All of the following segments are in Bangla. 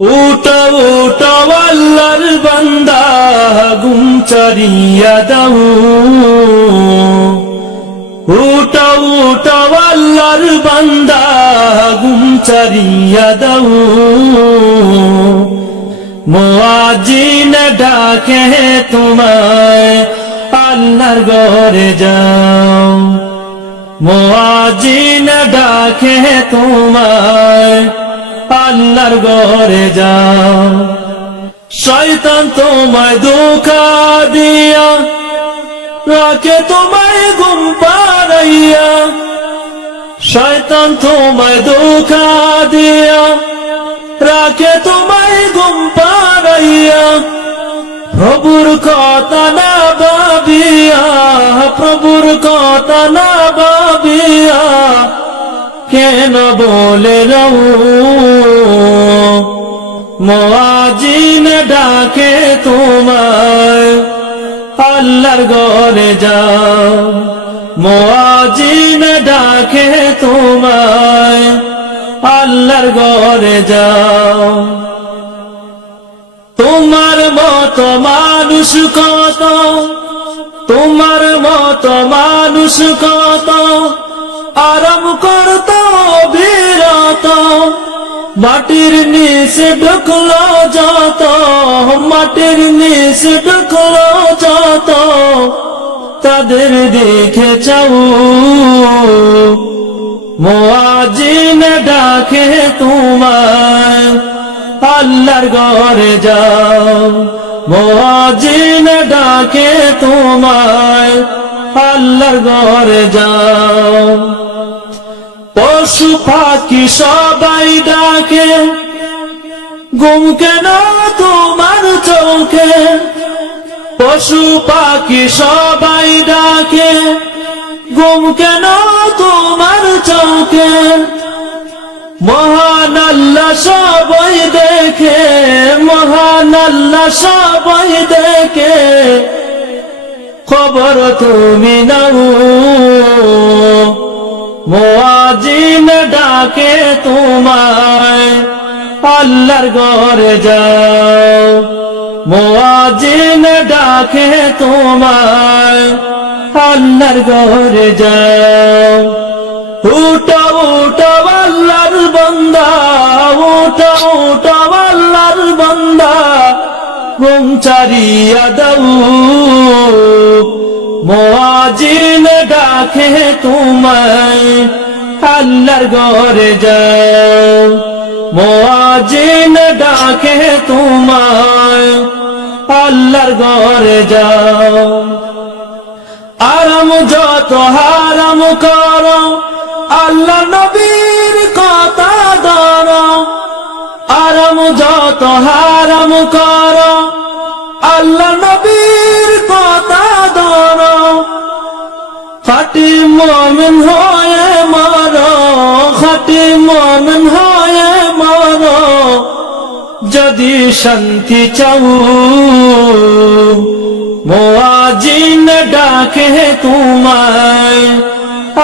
উঠো উঠো আল্লাহর বান্দা গুম চারিয়া দাও উঠো উঠো আল্লাহর বান্দা গুম চারিয়া দাও মুয়াজ্জিন ডাকে তোমায় আল্লাহর ঘরে যাও মুয়াজ্জিন ডাকে তোমায় আল্লাহর ঘরে যাও শয়তান তোমায় ধোঁকা দিয়া রাখে তোমায় ঘুম পাড়াইয়া শয়তান তোমায় ধোঁকা দিয়া রাখে তোমায় ঘুম পাড়াইয়া প্রভুর কথা না ভাবিয়া প্রভুর কথা না ভাবিয়া কেন বলে রও মুয়াজ্জিন ডাকে তোমায় আল্লাহর ঘরে যাও মুয়াজ্জিন ডাকে তোমায় আল্লাহর ঘরে যাও তোমার মতো মানুষ কত তোমার মতো মানুষ কত আরাম করত বিরত মাটির নিচে ঢুকলো যত মাটির নিচে ঢুকলো যত তাদের দেখে চাও মুয়াজ্জিন ডাকে তোমায় আল্লাহর ঘরে যাও মুয়াজ্জিন ডাকে তোমায় আল্লাহর ঘরে যাও পশু পাখি সবাই ডাকে ঘুম কেন তোমার চোখে পশু পাখি সবাই ডাকে ঘুম কেন তোমার চোখে মহান আল্লাহ সবাই দেখে মহান আল্লাহ সবাই দেখে খবর তুমি নাও মুয়াজ্জিন ডাকে তোমায় আল্লাহর ঘরে যাও মুয়াজ্জিন ডাকে তোমায় আল্লাহর ঘরে যাও উঠো উঠো আল্লাহর বান্দা উঠো উঠো আল্লাহর বান্দা ঘুম চারিয়া দাও মুয়াজ্জিন ডাকে তোমায় আল্লাহর ঘরে যাও মুয়াজ্জিন ডাকে তোমায় আল্লাহর ঘরে যাও আরাম যত হারাম করো আল্লাহ নবীর কথা ধরো আরাম যত হারাম করো আল্লাহ নবীর কথা ধরো খাঁটি মুমিন হয়ে মরো খাঁটি মুমিন হয়ে মরো যদি শান্তি চাও মুয়াজ্জিন ডাকে তোমায়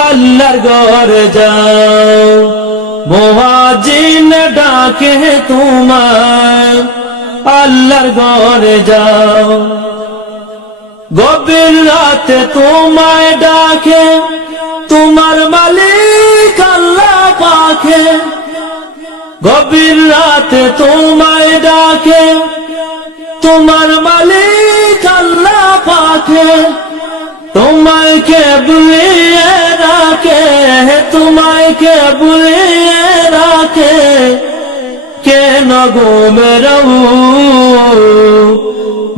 আল্লাহর ঘরে যাও মুয়াজ্জিন ডাকে তোমায় আল্লাহর ঘরে যাও গভীর রাতে তোমায় ডাকে তোমার মালিক আল্লাহ পাকে গভীর রাতে তোমায় ডাকে তোমার মালিক আল্লাহ পাকে তোমায় কে বুলিয়ে রাখে তোমায় কে বুলিয়ে রাখে কেন ঘুমে রও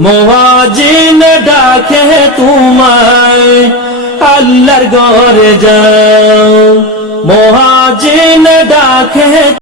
মুয়াজ্জিন ডাকে তোমায় আল্লাহর ঘরে যাও মুয়াজ্জিন ডাকে